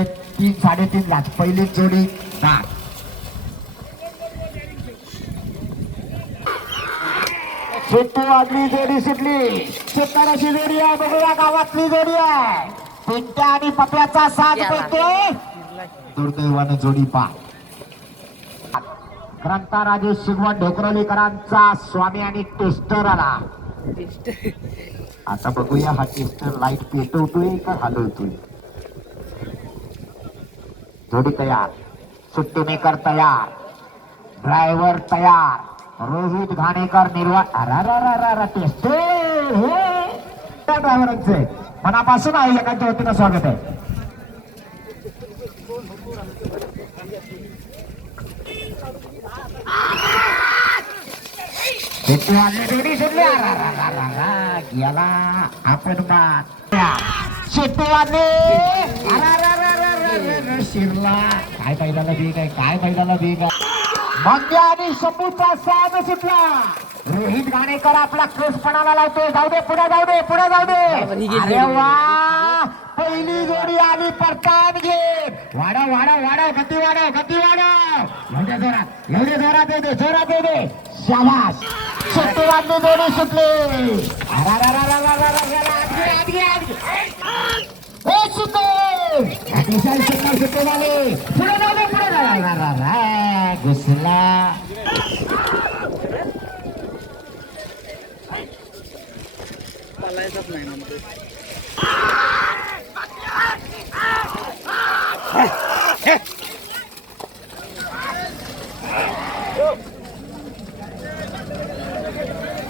सुटले 3-3.5 लाख पहिली जोडी दार सुट्टी वाजली जोडी सुटली सुटणाराची जोडी आहे बघूया गावातली जोडी आहे पिंट्या आणि पप्याचा साथ पडतोय दुर्दैवानं जोडी पा क्रांता राजेश शिगवण ढोकरलीकरांचा स्वामी आणि टेस्टर आला आता बघूया हा टेस्टर लाईट पेटवतोय का हलवतोय जोडी तयार सुट्टी मेकर तयार ड्रायव्हर तयार रोहित घाणेकर निर्वाह टेस्टर त्या ड्रायव्हरांचे मनापासून आयोजकांच्या वतीनं स्वागत आहे जोडी सुटली गेला आपण शेट्टी वाजले शिरला काय पाहिला बेग आहे काय पाहिला बेग आहे मंग्या आणि शंभूचा साथ सुटला रोहित घाणेकर आपला क्रोसपणाला लावतोय जाऊ दे पुढे जाऊ दे पुढे जाऊ दे अरे वा पहिली जोडी आली परतान घेत वाढव वाढव वाढव गती वाढव एवढे जोरात दे दे शाबास सुट्टी वाजली जोडी सुटली अतिशय सुंदर सुट्टी झाली पुढे जाऊ दे घुसला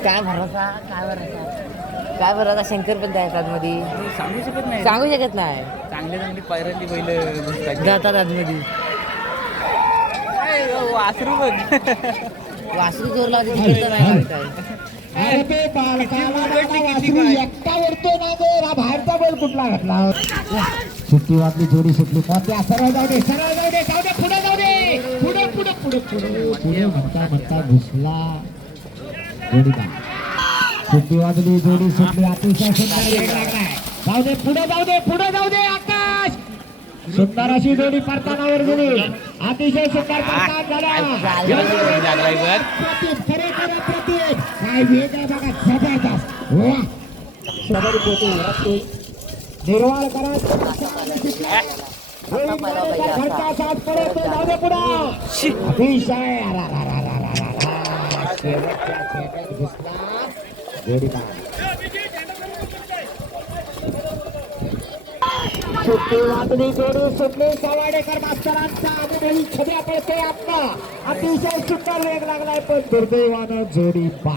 काय भरोसा शंकर पण त्या मध्ये सांगू शकत नाही चांगली पायरली बैल जातात आतमध्ये वासरू बघ वासरू जोर लावते नाही अरे ते एकटा वरतो ना जर बाहेरचा बैल कुठला घातला सुट्टी वाजली जोडी सुटली मोठ्या सरळ जाऊ दे पुढे जाऊ दे पुढे म्हणता घुसला जोडी का सुट्टी वाजली जोडी सुटली अतिशय सुंदर वेग लागलाय पुढे जाऊ दे आकाश सुंदर अशी जोडी परतानावर गेली अतिशय सुंदर परतान झाला काय वेग आहे बघा जबरदस्त निर्वाळ करा अतिशय सुट्टी वाजली जोडी सुटली सवाडेकर मास्तरांचा अनुभवी छब्या पडतोय आता अतिशय सुंदर वेग लागलाय पण दुर्दैवानं जोडी पा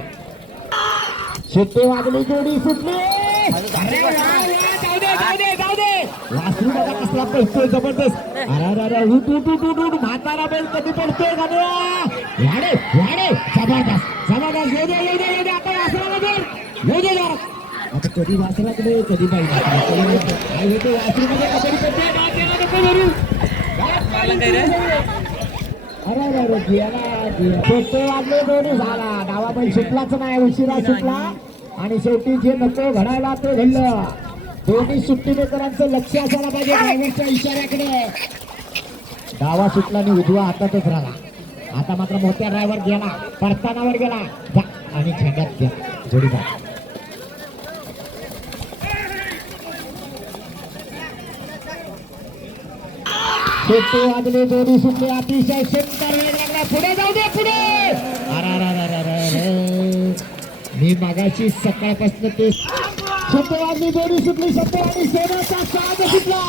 सुट्टी वाजली जोडी सुटली जाऊ दे वासरू बघा कसला पडतोय जबरदस्त अरे म्हातारा बैल कधी पडतोय गाड्या वाडे जबरदस्त येऊ दे आता वासराला दे आता कधी वासराकडे कधी पाहिजे वासरू मध्ये अरे वाजले दोन्ही झाला डावा बैल सुटलाच नाही उशिरा सुटला आणि शेवटी जे नको घडायला ते घडलं दोन्ही सुट्टीमेकरांचं लक्ष असायला पाहिजे ड्रायव्हरच्या इशाऱ्याकडे डावा सुटला आणि उजवा हातातच राहिला आता मात्र मोठ्या ड्रायव्हर गेला परतानावर गेला आणि झेंड्यात घ्या जोडीदार सुट्टी वाजली जोडी सुटली अतिशय सुंदर वेग लागला पुढे जाऊ दे पुढे मी मागाशी सकाळपासून ते सुट्टी वाजली जोडी सुटली सत्य आणि सेवाचा साथ सुटला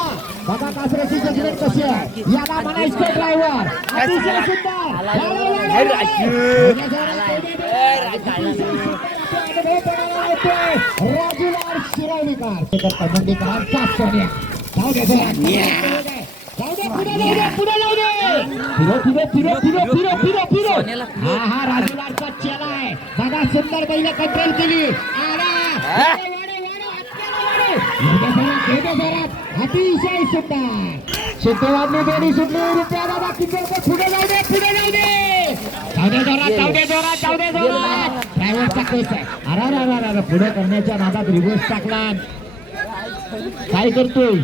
बघा कासऱ्याची जजमेंट कशी आहे याला म्हणायचं ड्रायव्हर अतिशय सुंदर राजूलाल शिरवलीकर मंडीकरांचा सोन्या जाऊ दे हा राजूलालचा चेला आहे बघा सुंदर बैल कंट्रोल केली अतिशय सुंदर सुट्टी वाजली जोडी सुटली रुपया दादा किती पुढे जाऊ दे ड्रायव्हरचा केस आहे अरे पुढे करण्याच्या नादात रिव्हर्स टाकला काय करतोय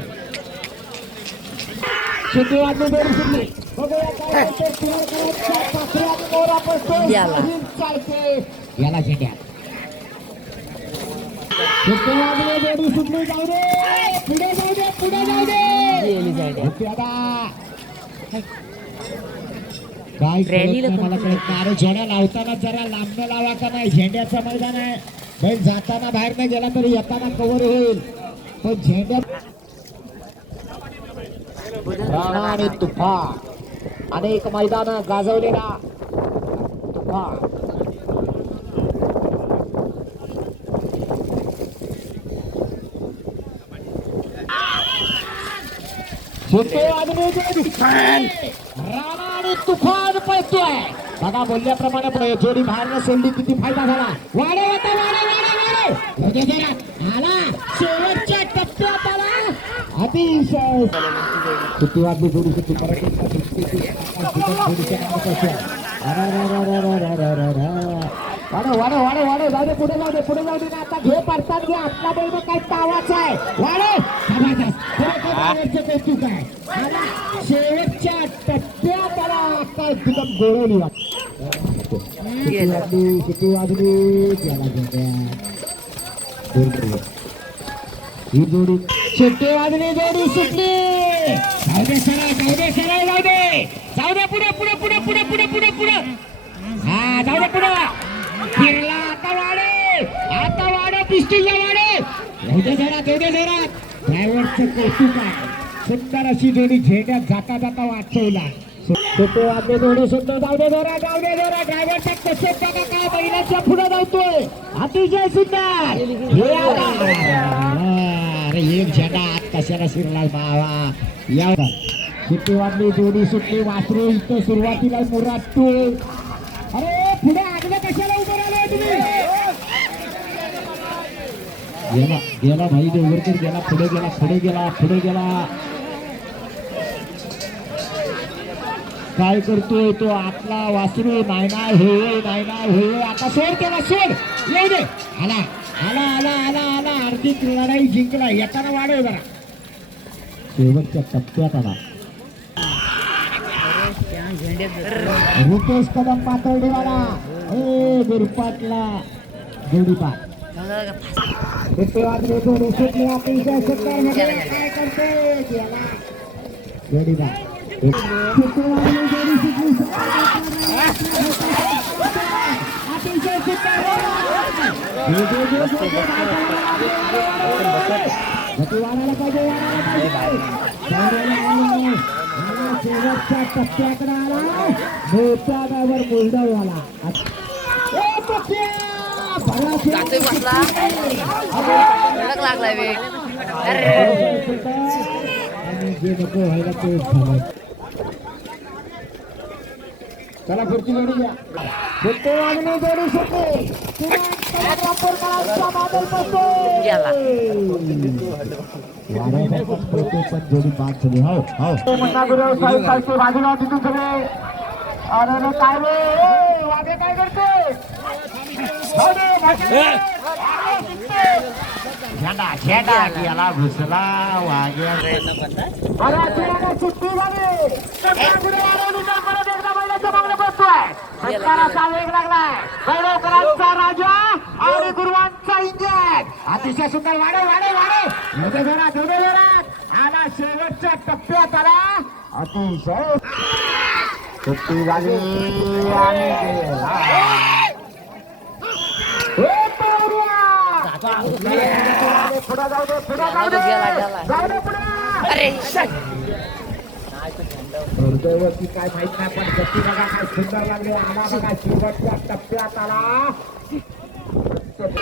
शिट्टी वाजली जोडी सुटली बघूया काय होतंय. पिरकरांच्या पाखऱ्यात मोरा पडतोय. याला. शाहीर चालते याला शेट्या शिट्टी वाजली जोडी सुटली. जाऊ दे पुढे जाऊ दे पुढे जाऊ दे गेली side आहे. शिट्टी आता काय कळत रॅलीला नाही, मला पण- कळत नाही. अरे झेंडा लावताना जरा लांब लावा का नाही. झेंड्याचं मैदान आहे. बैल जाताना बाहेर नाही गेला तरी येताना कव्हर होईल. पण झेंड्यात राणा आणि तुफान अनेक मैदान गाजवलेला तुफान राणा आणि तुफान पळतोय. बघा बोलल्याप्रमाणे पुढे जोडी बाहेर सोडली किती फायदा झाला. वाडे होता वाडे वाडे वाडे जरा आला शेवटच्या टप्प्यात आला. अतिशय किती वाजली जोडी किती वाडे वाडे वाडे वाडे जाऊ दे पुढे जाऊ दे पुढे जाऊ दे ना. आता घे पडतात घे आपला बैल काय तावाचा आहे. वाडे कौतुक आहे. आला शेवटच्या टप्प्यात आला. काय एकदम गोळवली किती वाजली त्याला ही जोडी शिट्टी वाजली जोडी सुटली. जाऊ दे सरळ जाऊ दे सरळ जाऊ दे जाऊ दे पुढे पुढे पुढे पुढे पुढे पुढे पुढे हा जाऊ दे पुढे फिरला. आता वाडे पिस्टीलला वाडे जाऊ दे जरा ड्रायव्हरचं कौतुक आहे. सुंदर अशी जोडी झेंड्यात जाता जाता वाचवला. छोटे वाजले जोडी सुंदर. जाऊ दे जरा ड्रायव्हरच्या कसे बघा काय बैलाच्या पुढे जाऊतोय. अतिशय सुंदर. हे अरे एक झेंडा आत कशाला शिरला बाबा. या सुट्टी वाजली जोडी सुटली. वासरू इथं सुरुवातीला मुराटू. अरे पुढे आगलं कशाला उभं राहिले तुम्ही. गेला गेला भाई देवरकर गेला पुढे गेला पुढे गेला पुढे गेला. काय करतोय तो आपला वासरू. नाही नाही हे आता सोड त्याला सोड येऊ दे. आला आला आला आला आला अर्धी लढाई जिंकला. येताना वाढव जरा शेवटच्या टप्प्यात आला. रुपेश कदम पातळीवाला ए गुरपाटला जोडीपाट वाजले जोडी सुटली. अतिशय सुंदर काय करते जोडीपाट. जोडी सुटली अतिशय वाढायला पाहिजे शेवटच्या टप्प्याकडे आला. मोठ्या ड्रायव्हर मुलगाववाला लागलाय वेळ. आणि जे नको व्हायला ते झालं. चला पुढची जोडी घ्या. सुट्टे वाजले जोडी सुटली. पण जोडी बाद झाली. हो बाजूला तिथून सगळे. अरे काय रे वागे काय करतोय. झेंडा गेला घुसला वाग्या. सुट्टी झाली. परत एकदा बैलाच्या मागणे बसतोय. सत्काराचा वेग लागलाय. बैलकरांचा राजा आणि गुरुवांचा इंजन. अतिशय सुंदर वाडे वाडे वाडे जोरात आला. शेवटच्या टप्प्यात आला. अतिशय सुट्टी झाली आणि पुढे जाऊ दे पुढे जाऊ दे जाऊ दे पुढे. अरे दुर्दैवती काय माहित नाही पण गती बघा काय सुंदर लागले. आला बघा शेवटच्या टप्प्यात आला.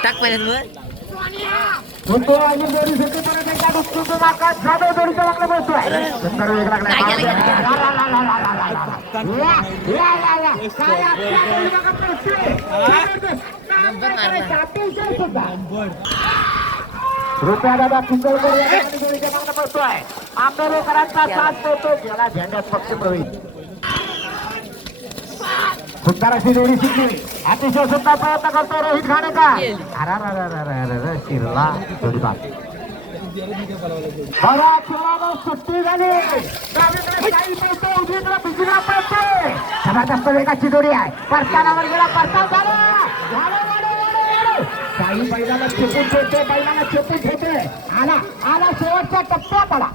टाक पाहिजे जोडी सुट्टी परत एकदा गुप्तून मार्गात जाधव जोडीच्या मागणे बसतोय. सुंदर वेग लागला. रुपया दादा कुंदलकर जोडीच्या मागणे बसतोय. आंबेडकरांचा साथ देतो. याला झेंड्यात पक्ष प्रवेश. सुंदर अशी जोडी शिकली. अतिशय सुंदर प्रयत्न करतो रोहित खाणेकर. शिरला जोडी बाद. बऱ्याच वेळानं सुट्टी झाली. डावीकडे साई पळतो, उजवीकडे बिजला पळतोय. जबरदस्त वेगाची जोडी आहे. परतानावर गेला, परताव झाला. साई बैलाला चेपून ठेवते, बैलाला चेपून ठेवते. आला शेवटच्या टप्प्यात आला.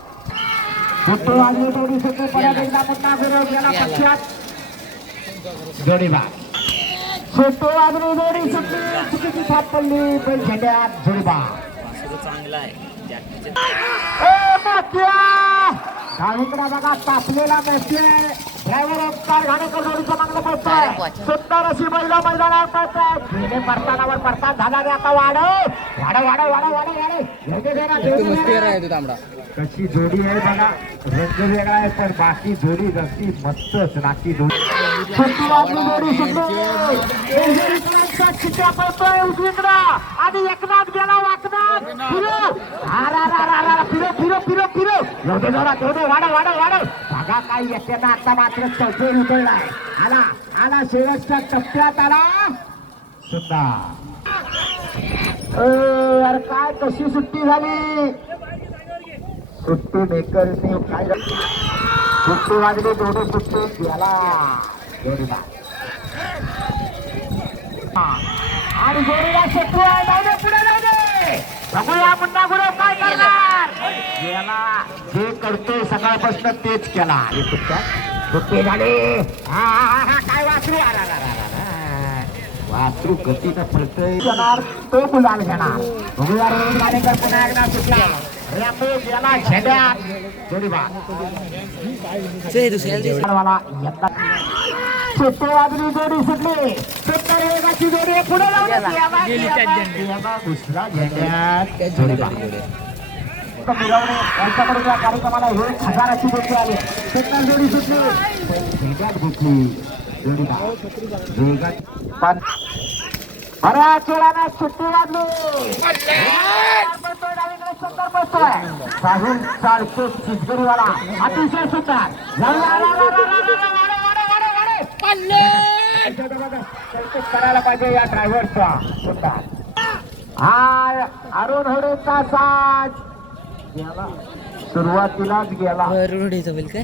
सुट्टी वाजली, जोडी सुट्टी परत एकदा पुन्हा गुरु गेला पक्षात. जोडी बा सुट्टी वाजली, जोडी सुट्टी चुकीची थाप पडली. बैल झेंड्यात जोडी बा चांगला आहे डावीकडे बघा तापलेला मेसी ड्रायव्हर ओंकार घाणेकर जोडीचं मागणं पळतोय. सुंदर अशी बैला मैदानावर पळतोय. गेले परतानावर परतात झाला रे. आता कशी जोडी आहे बघा. रंग वेगळा आहे पण बाकी जोडी जशी मस्तच नाची जोडी. सुट्टी वाजली, जोडी सुट्टी पळतोय उजवीकडं आणि एकनाथ गेला वाकनाथ. फिरो एवढे जोरात एवढे वाढव बघा काही येते ना. आता मात्र चौथे उतरलाय. आला शेवटच्या टप्प्यात आला. सुंदर अरे काय कशी सुट्टी झाली. सुट्टी मेकरने काय सुट्टी वाजली, दोन्ही सुट्टी गेला जोडीला. आणि जोडीला शत्रू आहे. जाऊ दे पुढे जाऊ दे. बघूया पुन्हा गुरु काय करणार. गेला जे करतोय सकाळपासून तेच केला. सुट्टी झाली. काय वासरू वासरू गतीनं पळतोय. तो गुलाल घेणार. बघूया रोहित गाडेकर पुन्हा एकदा सुटला. रॅपो गेला झेंड्यात जोडी बा सुट्टी वाजली, जोडी सुटली. सुंदर वेगाची जोडी पुढे घुसला झेंड्यात जोडी बा. मिरवणे यांच्याकडून या कार्यक्रमाला 1,000ची जोडी आली. सुंदर जोडी सुटली, वेगात घुसली जोडी बा वेगात. बऱ्याच वेळानं सुट्टी वाजली. सुंदर बसतोय राहुल चाळके चिचगरीवाला. अतिशय सुंदर करायला पाहिजे या ड्रायव्हरचा. सुंदर हा अरुण होडेचा साज गेला, सुरुवातीलाच गेला. रोडीचा बैल काय